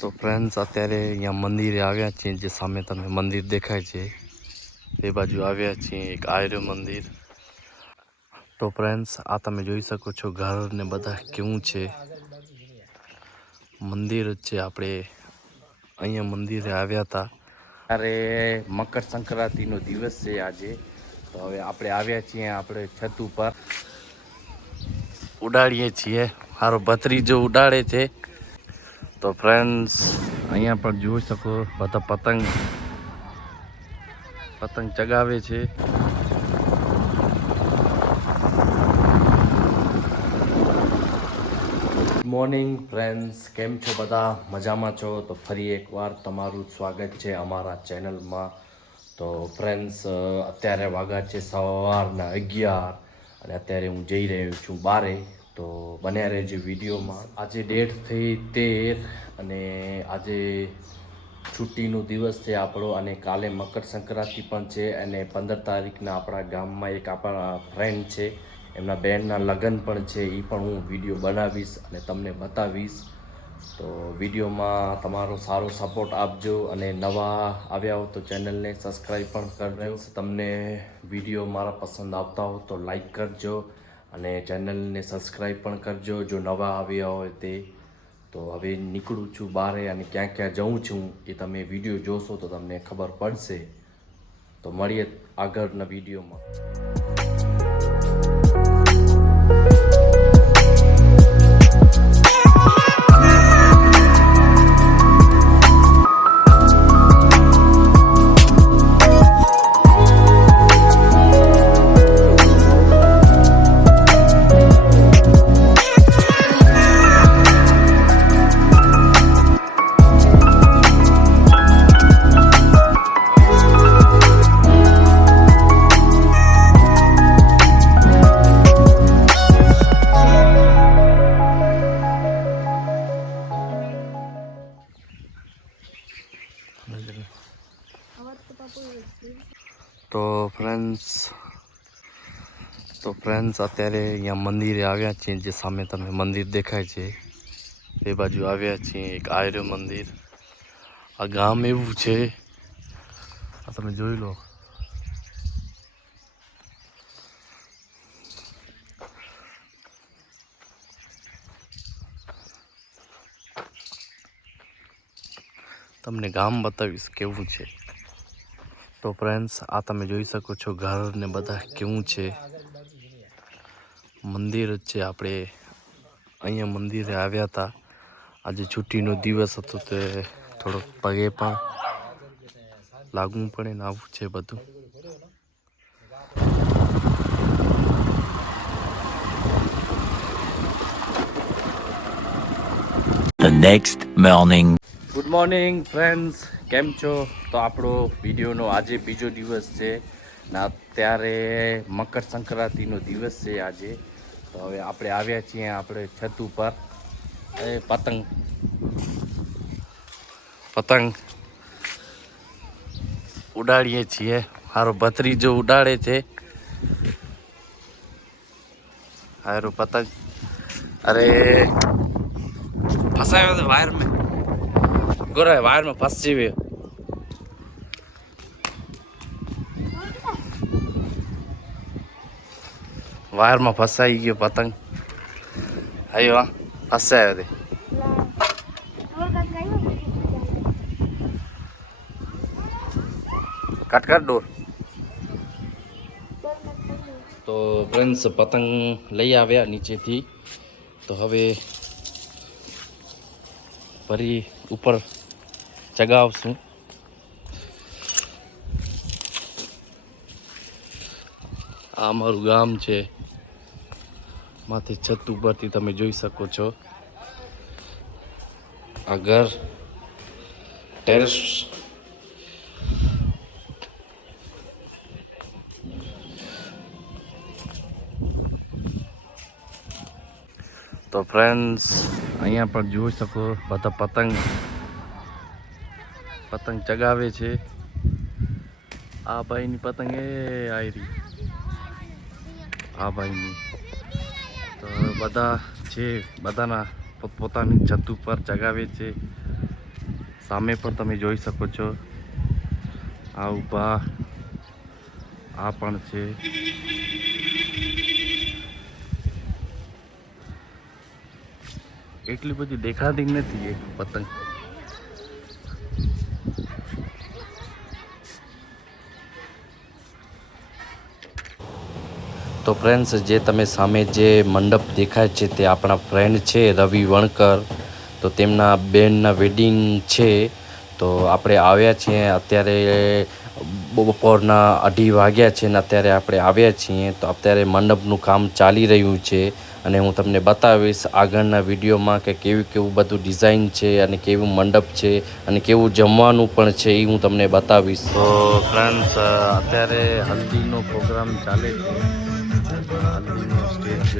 તો ફ્રેન્ડ્સ અત્યારે અહીંયા મંદિરે આવ્યા છીએ, જે સામે તમને મંદિર દેખાય છે તે બાજુ આવ્યા છીએ, એક આર્ય મંદિર. તો ફ્રેન્ડ્સ આ તમે જોઈ શકો છો ઘર ને બધા કેવું છે, મંદિર જ છે. આપણે અહીંયા મંદિરે આવ્યા હતા ત્યારે મકર સંક્રાંતિનો દિવસ છે આજે. તો હવે આપણે આવ્યા છીએ, આપણે છત ઉપર ઉડાડીએ છીએ, મારો ભત્રીજો ઉડાડે છે. તો ફ્રેન્ડ્સ અહીંયા પણ જોઈ શકો બધા પતંગ ચગાવે છે. ગુડ મોર્નિંગ ફ્રેન્ડ્સ, કેમ છો બધા? મજામાં છો? તો ફરી એકવાર તમારું સ્વાગત છે અમારા ચેનલમાં. તો ફ્રેન્ડ્સ અત્યારે વાગ્યા છે સવારના 11 અને અત્યારે હું જઈ રહ્યો છું બારે. તો બન્યા રહેજો વિડીયોમાં. આજે ડેટ થઈ 13 અને આજે છુટ્ટીનો દિવસ છે આપણો, અને કાલે મકર સંક્રાંતિ પણ છે. અને 15 તારીખના આપણા ગામમાં એક આપણા ફ્રેન્ડ છે, એમના બેનના લગ્ન પણ છે. એ પણ હું વિડીયો બનાવીશ અને તમને બતાવીશ. તો વિડીયોમાં તમારો સારો સપોર્ટ આપજો, અને નવા આવ્યા હો તો ચેનલને સબસ્ક્રાઈબ પણ કરજો. તમને વિડીયો મારા પસંદ આવતા હો તો લાઈક કરજો અને ચેનલને સબસ્ક્રાઈબ પણ કરજો જો નવા આવ્યા હોય તે. તો હવે નીકળું છું બારે, અને ક્યાં ક્યાં જઉં છું એ તમે વિડીયો જોશો તો તમને ખબર પડશે. તો મળીએ આગળના વિડીયોમાં. તો ફ્રેન્ડ્સ અત્યારે અહીંયા મંદિરે આવ્યા છીએ, જે સામે તમને મંદિર દેખાય છે તે બાજુ આવ્યા છીએ, એક આર્ય મંદિર. આ ગામ એવું છે, આ તમે જોઈ લો. તમને ગામ બતાવીશ કેવું છે. તો ફ્રેન્ડ્સ આ તમે જોઈ શકો છો ઘર ને બધા કેવું છે, મંદિર જ છે. આપણે અહીંયા મંદિરે આવ્યા હતા, આજે છુટ્ટીનો દિવસ હતો, તે થોડોક પગે પણ લાગવું પડે ને આવું છે બધું. The next morning. Good morning friends, કેમ છો? તો આપણો વિડીયોનો આજે બીજો દિવસ છે ને અત્યારે મકર સંક્રાંતિનો દિવસ છે આજે. તો હવે આપણે આવ્યા છીએ આપણે છત ઉપર પતંગ ઉડાડીએ છીએ, મારો ભત્રીજો ઉડાડે છે. હારો પતંગ, અરે ફસાયો तो वायर में, गोरा वायर में फंस जीवे. वायर में फसाई गयो पतंग. आयो फसायो ते कट कर डोर. તો ફ્રેન્ડ્સ પતંગ લઈ આવ્યા નીચેથી. તો હવે ફરી ઉપર ચગાવશું. આ અમારું ગામ છે, માંથી છત ઉપરથી તમે જોઈ શકો છો. આ ઘર ટેરેસ. તો ફ્રેન્ડ્સ અહીંયા પણ જોઈ શકો બધા પતંગ ચગાવે છે. આ ભાઈની પતંગ એ આયરી, આ ભાઈની. તો બધા છે, બધાના પોતપોતાની છત ઉપર ચગાવે છે. સામે પણ તમે જોઈ શકો છો, આ ઊભા, આ પણ છે. એટલી બધી દેખાતી નથી એક પતંગ. તો ફ્રેન્ડ્સ, જે તમે સામે જે મંડપ દેખાય છે તે આપણા ફ્રેન્ડ છે રવિ વણકર. તો તેમના બેનના વેડિંગ છે. તો આપણે આવ્યા છીએ અત્યારે બપોરના 2:30 વાગ્યા છે ને અત્યારે આપણે આવ્યા છીએ. તો અત્યારે મંડપનું કામ ચાલી રહ્યું છે અને હું તમને બતાવીશ આગળના વિડીયોમાં કે કેવું બધું ડિઝાઇન છે અને કેવું મંડપ છે અને કેવું જમવાનું પણ છે એ હું તમને બતાવીશ. તો ફ્રેન્ડ્સ, અત્યારે હલ્દીનો પ્રોગ્રામ ચાલે છે. હલ્દીનો સ્ટેજ